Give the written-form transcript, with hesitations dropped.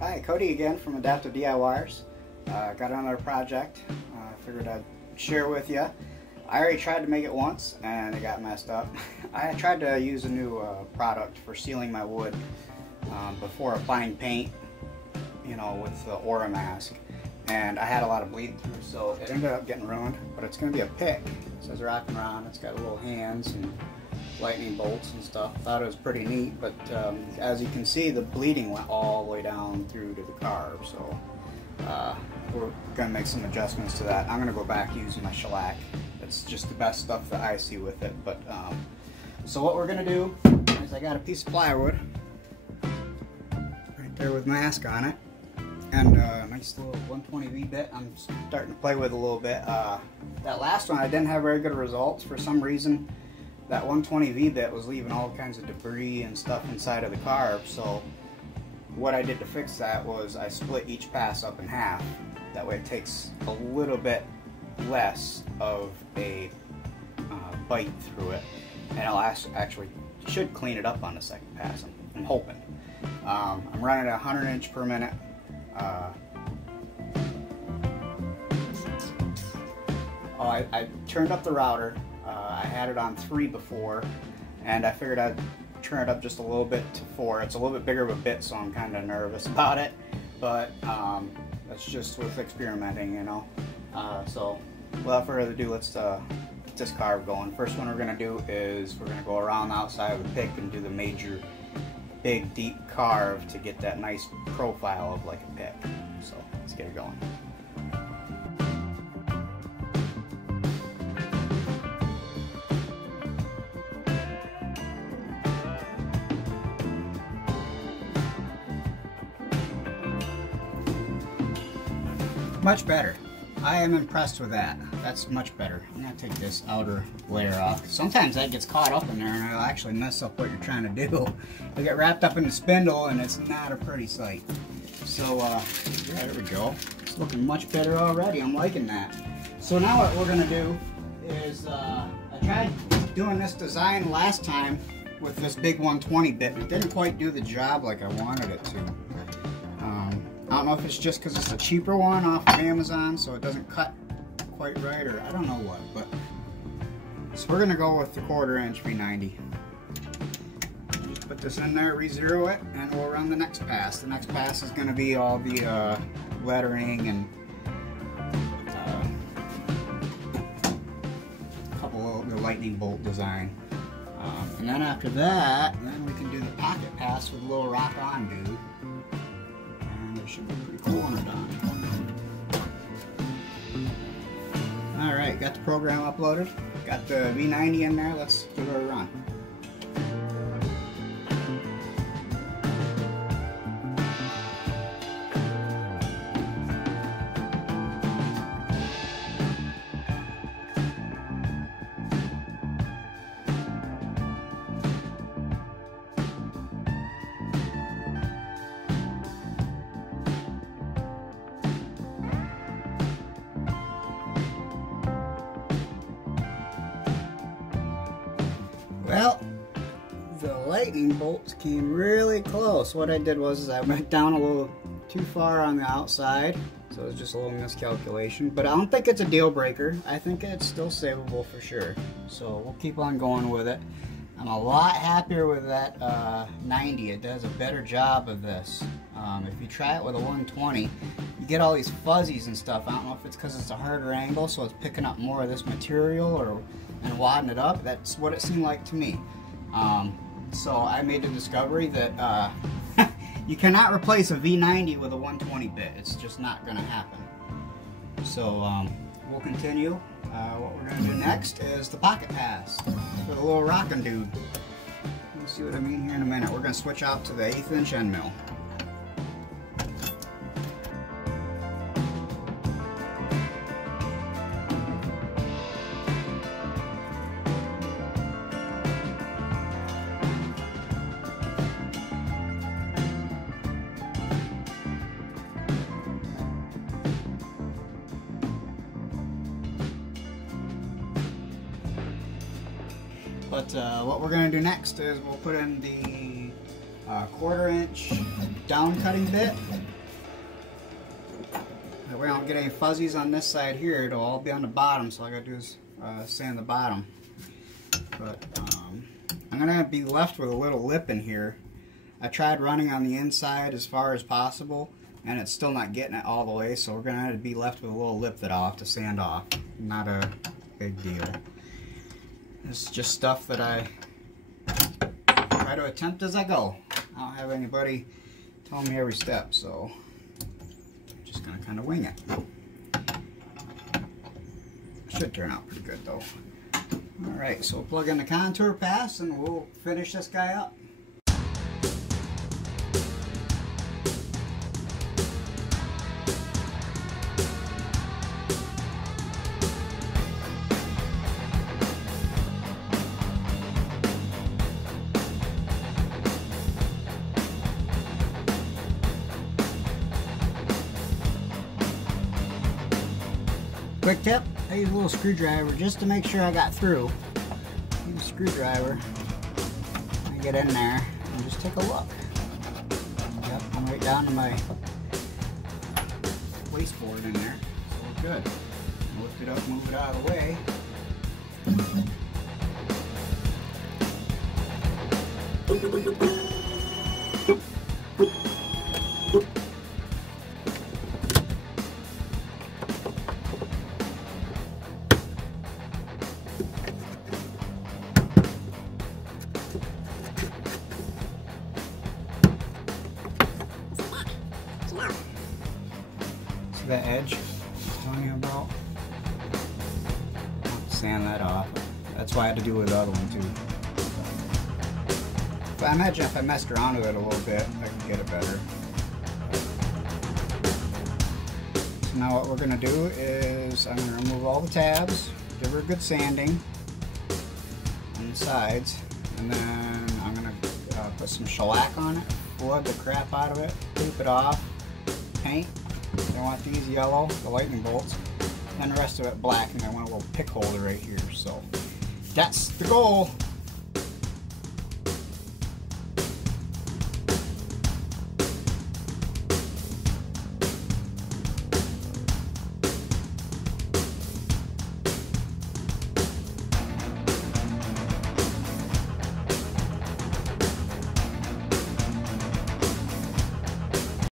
Hi, Cody again from Adaptive DIYers. Got another project. Figured I'd share with you. I already tried to make it once and it got messed up. I tried to use a new product for sealing my wood before applying paint, you know, with the Aura mask, and I had a lot of bleed through, so it ended up getting ruined. But it's going to be a pick. It says rocking around. It's got little hands and lightning bolts and stuff. Thought it was pretty neat, but as you can see, the bleeding went all the way down through to the carb, so we're going to make some adjustments to that. I'm going to go back using my shellac. It's just the best stuff that I see with it. But so what we're going to do is I got a piece of plywood right there with mask on it, and a nice little 120V bit I'm starting to play with a little bit. That last one I didn't have very good results. For some reason that 120V bit was leaving all kinds of debris and stuff inside of the carb, so what I did to fix that was I split each pass up in half. That way it takes a little bit less of a bite through it, and it'll actually should clean it up on the second pass, I'm hoping. I'm running at 100 inch per minute. I turned up the router. I had it on 3 before, and I figured I'd turn it up just a little bit to 4. It's a little bit bigger of a bit, so I'm kind of nervous about it, but that's just with experimenting, you know. So without further ado, let's get this carve going. First one we're going to do is we're going to go around the outside of the pick and do the major big deep carve to get that nice profile of like a pick. So let's get it going. Much better. I am impressed with that. That's much better. I'm going to take this outer layer off. Sometimes that gets caught up in there and it'll actually mess up what you're trying to do. It'll get wrapped up in the spindle and it's not a pretty sight. So, yeah, there we go. It's looking much better already. I'm liking that. So now what we're going to do is, I tried doing this design last time with this big 120 bit, and it didn't quite do the job like I wanted it to. I don't know if it's just because it's a cheaper one off of Amazon, so it doesn't cut quite right, or I don't know what, but so we're gonna go with the 1/4 inch V90. Just put this in there, re-zero it, and we'll run the next pass. The next pass is gonna be all the lettering and a couple of the lightning bolt design. And then after that, then we can do the pocket pass with a little rock-on dude. It should be pretty cool when we're done. Alright, got the program uploaded. Got the V90 in there. Let's give it a run. Well, the lightning bolts came really close. What I did was I went down a little too far on the outside, so it was just a little miscalculation. But I don't think it's a deal breaker. I think it's still savable for sure. So we'll keep on going with it. I'm a lot happier with that 90. It does a better job of this. If you try it with a 120, you get all these fuzzies and stuff. I don't know if it's because it's a harder angle, so it's picking up more of this material and wadding it up. That's what it seemed like to me. So I made the discovery that you cannot replace a V90 with a 120 bit. It's just not going to happen. So we'll continue. What we're going to do next is the pocket pass with a little rockin' dude. You'll see what I mean here in a minute. We're going to switch out to the 1/8 inch end mill. But what we're going to do next is we'll put in the 1/4 inch down cutting bit we don't get any fuzzies on this side here. It'll all be on the bottom, so all I gotta do is sand the bottom. But I'm gonna be left with a little lip in here. I tried running on the inside as far as possible, and it's still not getting it all the way, so we're gonna be left with a little lip that I'll have to sand off. Not a big deal. It's just stuff that I try to attempt as I go. I don't have anybody telling me every step, so I'm just gonna kind of wing it. Should turn out pretty good though. Alright, so we'll plug in the contour pass and we'll finish this guy up. Quick tip, I use a little screwdriver just to make sure I got through. Use a screwdriver and get in there and just take a look. Yep, I'm right down to my wasteboard in there, so we're good. Lift it up, move it out of the way. The edge I'm telling you about. Sand that off. That's why I had to do with the other one too. But I imagine if I messed around with it a little bit, I could get it better. So now what we're going to do is I'm going to remove all the tabs, give her a good sanding on the sides, and then I'm going to put some shellac on it, flood the crap out of it, tape it off, paint. I want these yellow, the lightning bolts, and the rest of it black, and I want a little pick holder right here. So that's the goal.